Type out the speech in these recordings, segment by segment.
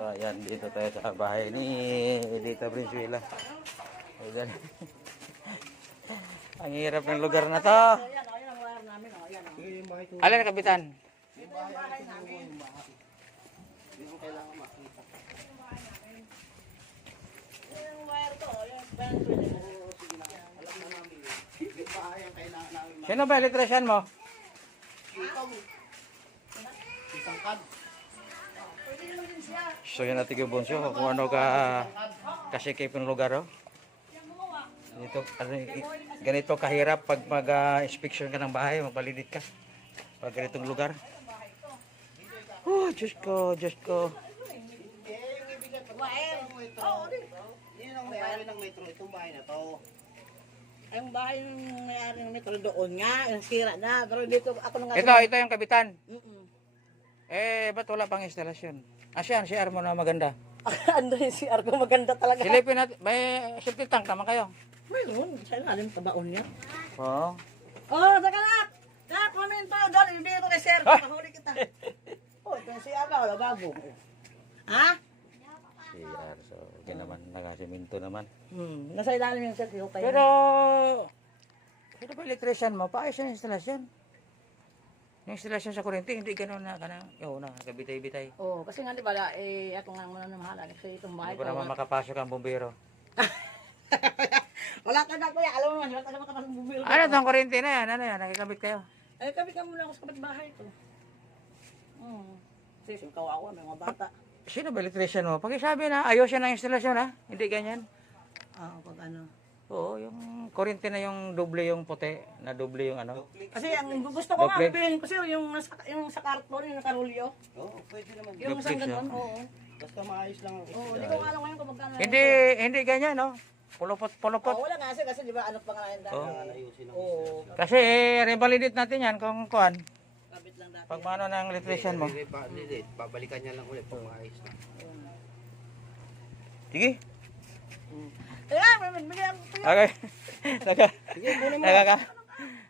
So ayan, dito tayo sa bahay ni Dita Brizuela. Ayan. Ang hirap ng lugar na to. Alin kapitan? Yung bahay namin. Yung kailangan makita. Yung wire to, yung pantry. Alam na namin yun. Yung bahay ang kailangan namin makita. Sino ba electrician mo? Isang kad. So yun natin yung bunso kung ano ka kasikip ng lugar. Oh. Dito, ganito kahirap pag mag-inspection ka ng bahay, magpalidit ka. Pag ganitong lugar. Oh, Diyos ko, Diyos ko. Yun ang may-ari ng metro. Itong bahay na to. Ang bahay ng may-ari ng metro doon nga, yung sira na. Pero dito ako nung Ito yung kapitan. Mm-mm. Ba't wala pang instalasyon? Siyan, si Armo na maganda. Ando yung CR ko, maganda talaga. Silipin natin, may septic tank naman kayo. Mayroon, sa ilalim tabaon niya. Oo. Oh, taka na! Comment pa, doon, hindi ko kay sir, mahuli kita. Oh, ito yung CR ka, wala bago. Ha? CR, so okay naman, nakasiminto naman. Nasa ilalim yung sir, tayo. Pero, ito ba electrician mo? Paayos yung instalasyon. Yung instalasyon sa kuryente, hindi gano'n na, kabitay-bitay. Oh, kasi nga di ba, ako nga muna namahala. Kasi itong bahay Hindi pa naman makapasok ang bumbero. Wala ka na kuya, alam mo naman, wala ka na makapasok bumili. Ano itong kuryente na yan? Ano yan? Nakikabit kayo? Eh, kabit ka muna ako sa kapitbahay ko. Kasi yung kawawa, may mga bata. Sino ba electrician mo? Pakisabi na, ayos yan ang instalasyon ha? Hindi ganyan. Pag ano. Oo, yung kuryente na yung doble yung puti, na doble yung ano. Kasi ang gusto ko nga, Duplex. bilhin ko sir, yung sa karton, yung nakarulyo. Oo, pwede naman. Yung isang Duplex, ganun, oo. Basta maayos lang ang Oo, hindi ko nga alam ngayon kung magkano. Hindi ganyan no? Pulupot. Wala nga kasi di ba ano pa nga yun dati. ayusin ang Oo, Kasi revalidate natin yan kung kuan. kabit lang dati. Pag mano ng electrician mo. Babalikan niya lang ulit pag maayos na. Sige. Kaya, may bigyan ko yun. Okay.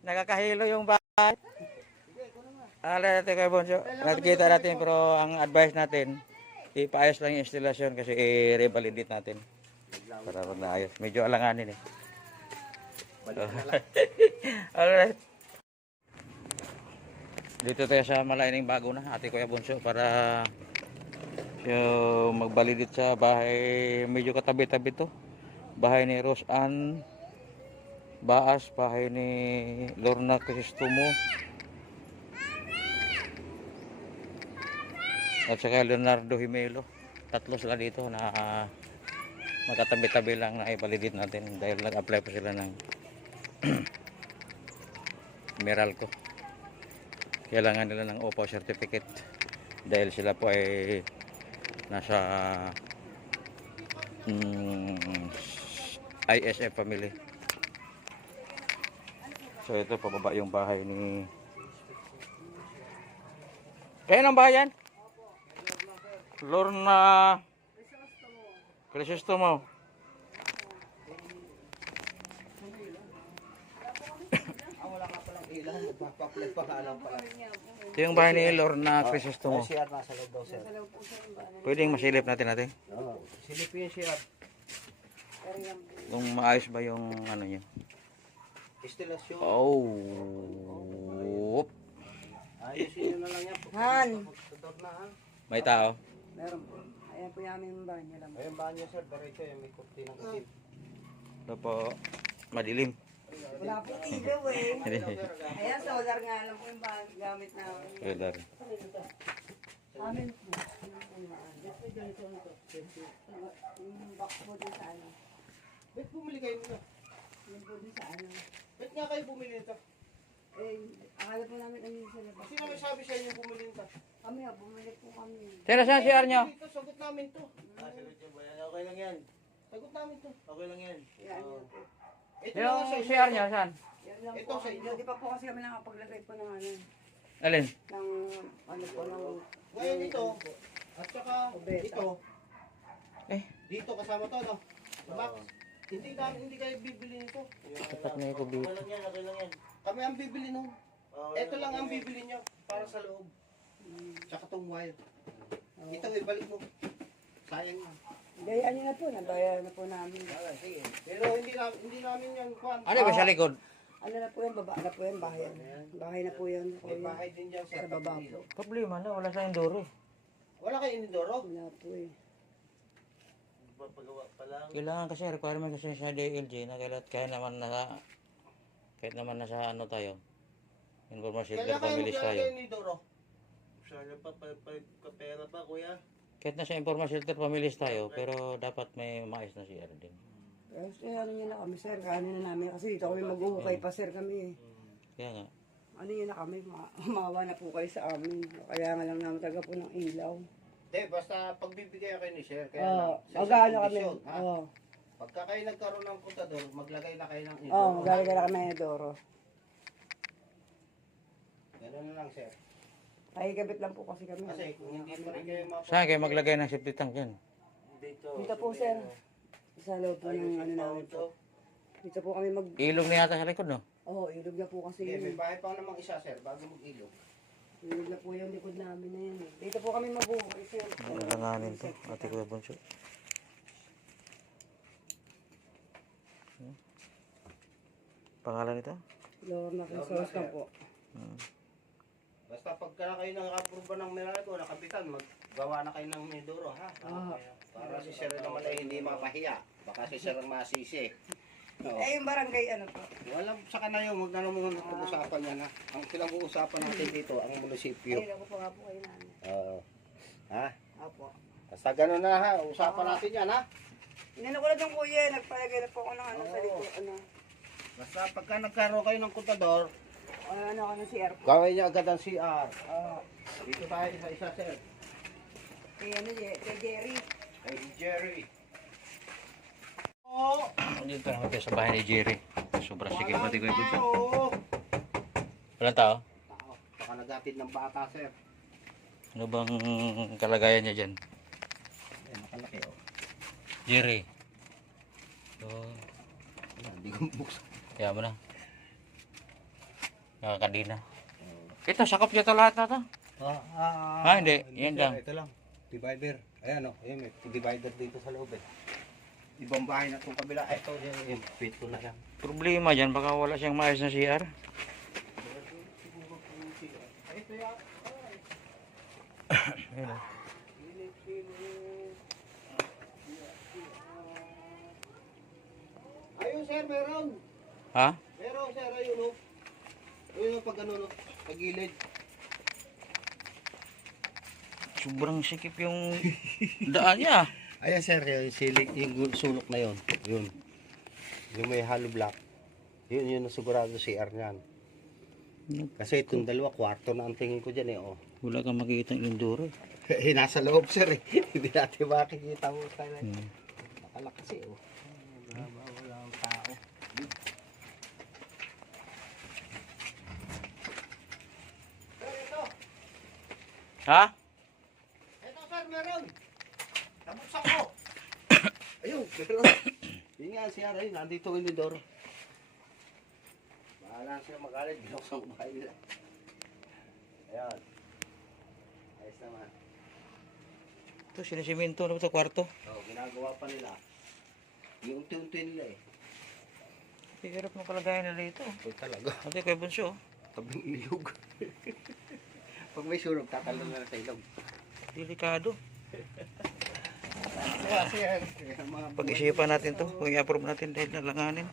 Nakakahilo yung bahay. Ala natin kay Bonso. Nakikita natin pero ang advice natin, ipaayos lang yung installation kasi i-revalidate natin. Para pag naayos. Medyo alanganin eh. Alright. Dito tayo sa Malaining Bago na, Ate Kuya Bonso, para magbalidate sa bahay. Medyo katabi-tabi to. Bahay ni Rose Ann Baas, bahay ni Lorna Cristomo, at saka Leonardo Himelo. Tatlo sila dito na magkatabi-tabi lang na i-validate natin dahil nag-apply pa sila ng Meralco. Kailangan nila ng OPA certificate dahil sila po ay nasa ISF family. So ito pababa yung bahay ni kaya ng bahay yan? Lorna Crisostomo. Wala ka palang ilaw, magpapaplay pa alam pala. Ito yung bahay ni Lorna Crisostomo. CR nasa loob daw sir. Pwedeng masilip natin. Oo, silipin yung CR. Kung maayos ba yung ano niya. Instalasyon. Oh. Ayusin nyo na lang yan. Han. May tao. Meron po. Ayan po yung aming bahay niya lang. Ayun ba niya sir, diretso yung may kurti ng itim. Ito po madilim. Wala po ilaw eh. Ayan, solar nga lang po yung bahay gamit namin. Solar. Amin po. Yung box po din sa ano. Ba't bumili kayo nito? Yung po din sa ano. Ba't nga kayo bumili nito? Akala po namin ano yung sila. Sino may sabi sa inyo bumili nito? Kami bumili po kami. Sino saan CR nyo? Ito, sagot namin to. Sagot nyo ba yan? Okay lang yan. Sagot namin to. Okay lang yan. Yan yun po. Ito lang Yung sa inyo. CR nyo saan? Yan lang Ito po. sa inyo. Hindi pa po kasi kami nakapaglagay po ng ano. Alin? Ng ano po ng. Ngayon ito. At saka ito. Eh, Dito kasama to, no? Max. Hindi kayo bibili nito. tapat na ito dito. Okay lang yan. Kami ang bibili nun. Ito lang ang bibili nyo para sa loob. Tsaka tong wire. Ito ibalik mo. ano na po, nabayaran na po namin. Sige. Pero hindi namin yan, Juan. Ano ba sa likod? Ano na po yan, baba na po yan, bahay. Bahay na po yan. May bahay din dyan, sir. Sa baba po. Problema na, wala sa Enduro. Wala kayo inidoro? Wala po eh. Papagawa pa lang. Kailangan kasi, requirement kasi sa DLG na kahit naman nasa ano tayo, informal shelter Kailan kayo families tayo. maglalagay inidoro? Sana pa, pera pa, kuya. Kahit nasa informal shelter families tayo, pero dapat may maayos na CR din. Pero ano nyo na kami, sir, kanin na namin. Kasi dito kami mag-uhukay pa, sir, kami eh. Kaya nga. Ano yun na kami, umawa na po kayo sa amin. Kaya nga lang namin taga po ng ilaw. Hindi, basta pagbibigay kayo ni sir. Kaya Oo, lang, sa mag-ano isang kami. kondisyon, ha? Oo, Pagka kayo nagkaroon ng kontador, maglagay na kayo ng oo, inidoro. magaling na kami ng Doro. Ganun na lang, sir. Pakikabit lang po kasi kami. Kasi kung hindi pa rin kayo Saan kayo maglagay ng safety tank yan? Dito po, sir. Sa loob po ng ano namin po. Dito po kami mag... Ilog na yata sa likod, no? Oo, ilog na po kasi Sige, yun. may bahay pa namang isa, sir, bago mag-ilog. Ilog na po yung likod namin na yun. Dito po kami mag-uhukay, sir. Langanin to, ate Kuya Bunso. Pangalan nito? Lorna Resource na po. Basta pagka kayo nakaproba ng Meralco, nakapitan, maggawa na kayo ng Mindoro, ha? Para si sir naman ay hindi mapahiya. Baka si sir ang masisi. Oo. Eh, yung barangay ano po? Walang sa kanayo, huwag na naman pag-usapan yan, ha? Ang pinag-uusapan natin dito, ang munisipyo. Ayun ako po nga po kayo namin. Oo. Ha? Apo. Basta ganun na, ha? Usapan natin yan, ha? Inano ko na yung kuya, nagpalagay na po ako ng ano sa likod. Ano, Basta pagka nagkaroon kayo ng kontador, ano ako ng CR po. gawin niya agad ang CR. Oo. Dito tayo isa-isa, sir. Kay ano, kay Jerry. Kay Jerry. Oo. Dito naman tayo sa bahay ni Jerry. Sobrang sige pati Kuya Bunso. Oo. Walang tao? Tao. Baka nagatid ng bata, sir. Ano bang kalagayan niya dyan? Ayan, nakalaki, oh. Jerry. So, Hindi ko buksan. kaya mo na. Nakakadina. Ito, sakop niya ito lahat na ito. Hindi. Yan sir, lang. Ito lang. Divider. Ayan, oh. Ayan, may divider dito sa loob, eh. Ibang bahay na itong kabila. Ito, yung pito na yan. Problema dyan, baka wala siyang maayos na CR. Ito yan. Ayun, oh. Ayun, sir, meron. Ha? Meron, sir, ayun, oh. Ayun, pag ano, no, pag gilid. Sobrang sikip yung daan niya. Ayan, sir, yung silik, yung sulok na yun. Yun. Yung may hollow block. Yun ang sigurado CR niyan. Kasi itong dalawa, kwarto na ang tingin ko dyan, eh, oh. Wala kang makikita ng Enduro. Nasa loob, sir, eh. Hindi natin makikita mo tayo. Nakalakas, eh, oh. Wala ang tao. Sir, ito. Ha? Ito, sir, meron. Nabuksan ko. Ayun, meron. Yun nga, siya rin. Nandito yung Lidoro. Bahala siya magalit. Binuksan ko bahay nila. Ayan. Ayos naman. Ito, sinisiminto na ito, kwarto. So, ginagawa pa nila. Yung unti-unti nila, eh. Hirap ng kalagayan nila ito. Ito talaga. Ate Kuya Bunso. Tabing ilog. Pag may sunog, tatalon na sa ilog. Delikado. Kasi mga Pag-isipan natin to, kung i-approve natin dahil nalanganin.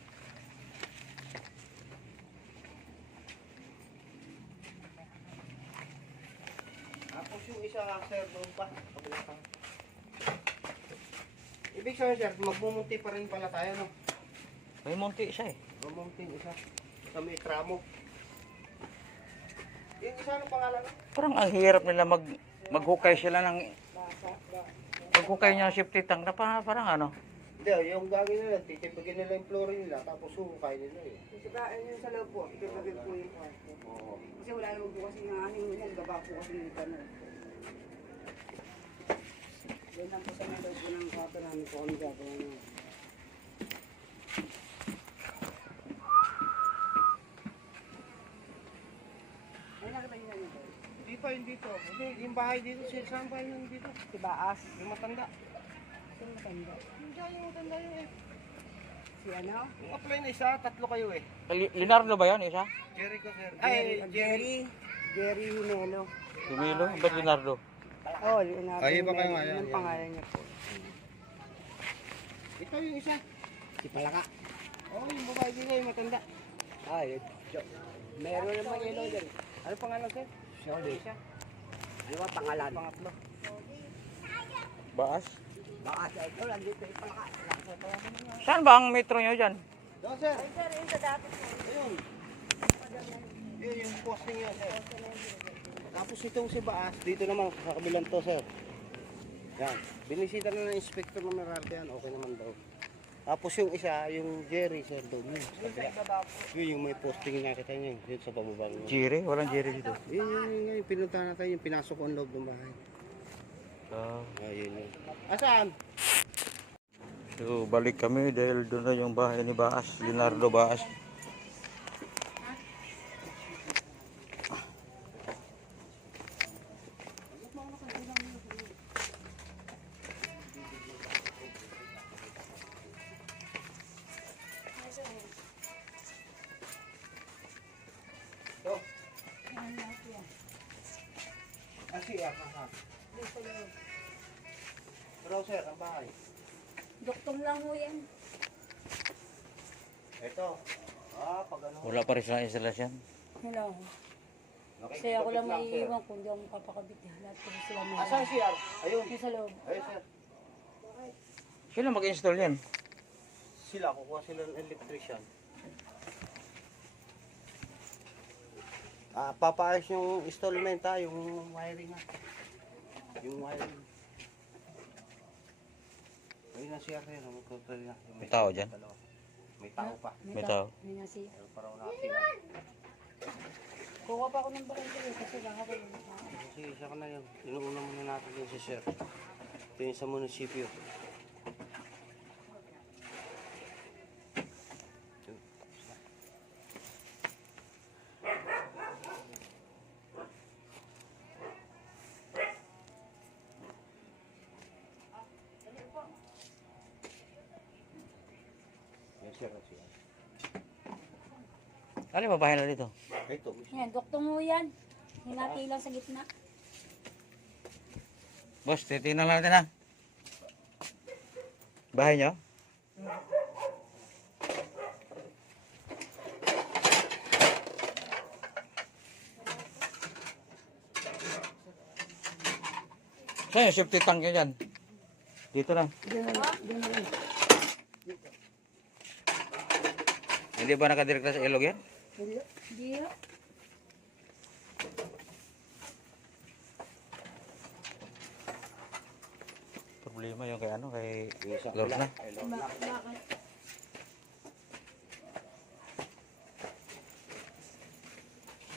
Tapos yung isa, sir, doon pa. Ibig sabihin, sir, magmumunti pa rin pala tayo, no? May munti siya eh. Magmumunti isa. Sa may tramo. Yung isa, ano pangalan? Parang ang hirap nila maghukay sila ng maghukay niya ng safety tank na parang ano. Hindi, yung gagawin nila, titipagin nila yung flooring nila, tapos hukay nila eh. Yung sa loob po, itulagay po yung kwarto. Oo. Kasi wala naman po kasi nga yung baba po kasi yung tanong. Doon lang po sa may loob po ng kwarto namin po kami gagawa na. Ay, nakita niyo na yun. Dito, yung dito. Hindi, yung bahay dito, saan bahay yung dito? Si Baas. Yung matanda. Si Sino matanda? Hindi yung matanda yun eh. Si ano? Yung apply na isa, tatlo kayo eh. Leonardo ba yun, isa? Jericho sir. Jerry Hinelo. Dumilo? Ba't Leonardo? Oh, Leonardo Ay, iba kayo Hinelo. nga, yan, Yung yan. pangalan niya po. Ito yung isa. Si Palaka. Oh, yung babae din yung matanda. Ay, meron naman yellow dyan. Ano pangalan sir? Sorry. Ano ba pangalan? Pangatlo. Baas? Baka sa ito lang dito yung Palaka. Saan ba ang metro nyo dyan? Doon sir. Ay, sir, yun sa dati po. Ayun. Yun yung posting yun sir. Tapos itong si Baas, dito naman sa kabilang to sir. Yan. Binisita na ng inspector ng Meralco yan. Okay naman daw. Tapos yung isa, yung Jerry sir doon. Yun, sa kabila. Yun yung may posting nga kita niya. Yun sa pababang. Jerry? Walang Jerry dito. Yung pinunta natin, yung pinasok ko ang loob ng bahay. Ayun yun. Asan? So, balik kami dahil doon na yung bahay ni Baas, Leonardo Baas. Browser, ang bahay. Doktor lang mo yan. Ito. Pag ano. Wala pa rin silang instalasyon. Hello. Kasi ako lang may iwan kung di ako makapakabit. Lahat ko sila may Asan siya? Ayun. Yung sa loob. Ayun sir. Sino mag-install yan? Sila, kukuha sila ng electrician. Papaayos yung installment yung wiring Yung wiring. Ayun na siya rin, magkukuha na. May tao dyan? May tao pa. May tao. May nasiya. Pero parang nakasila. Kuha pa ako ng barangay kasi baka ko yung Sige, siya ka na yun. Inuuna muna natin yung si sir. Ito yung sa munisipyo. Yes, sir. Ano ba bahay na dito? Ito. Yan, doktor mo yan. Hinati lang sa gitna. Boss, titignan lang natin ha. Bahay nyo? Saan yung safety tank nyo dyan? Dito lang. Hindi ba nakadirekta sa ilog yan? Hindi. Problema yung kay ano, kay Yung sa Lorna. Kay Lorna.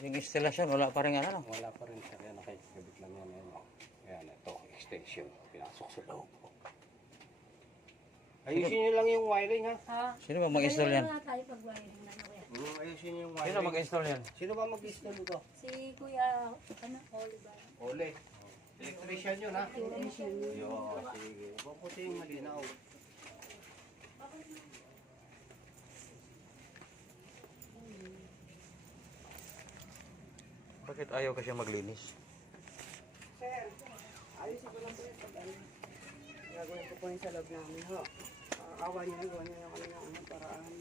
Yung instalasyon, wala pa rin ano. Wala pa rin siya. Kaya nakikabit lang yan. Ayan, ito. Extension. Pinasok sa loob. Ayusin nyo lang yung wiring ha. Ha? Sino ba mag-install yan? Wala tayo pag-wiring na kuya. Ayusin nyo yung Sino wiring. mag-install yan? Sino ba mag-install ito? Si Kuya, ano, Oliver. Ole. Electrician yun ha. Technician yun. Yo, sige. Mabuti yung malinaw. Bakit ayaw kasi maglinis? Sir, ayusin ko lang po yung pag-ano. Gagawin ko po yung sa loob namin, ho. Awa niyo lang, gawa niyo lang kami ng ano, paraan.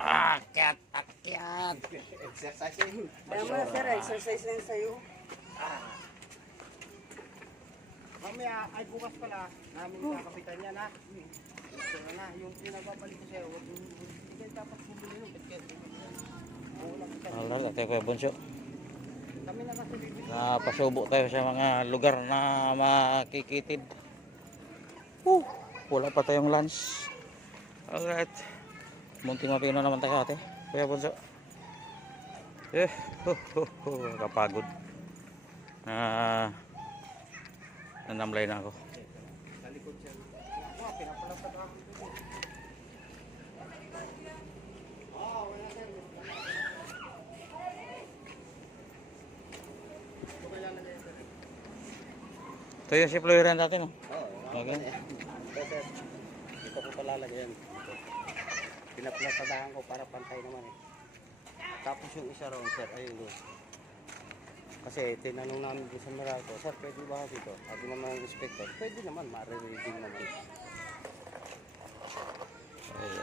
Akyat, akyat. Exercise yun. Kaya mo na, sir, exercise na yun sa'yo. Mamaya, ay bukas pala, namin kakapitan yan ha. Ito na, yung pinababalik ko sa'yo, hindi kayo dapat bumili nun. Alala, tayo Kuya Bunso. Kami na kasi bibili. Napasubo tayo sa mga lugar na makikitid. Wala pa tayong lunch. Alright. Munting mapino naman tayo ate. Kuya Bunso. Kapagod. Nanamlay na ako. Sa likod siya. Pinapalapad ako. Ito yung si Floyran natin. Oh. Oo, Okay. Sir, ito ko palalagyan. Pinaplatadahan ko para pantay naman eh. Tapos yung isa ron, sir, ayun doon. Kasi tinanong namin din sa Meralco, sir, pwede ba dito? Sabi naman ng inspector, pwede naman, ma-reading naman.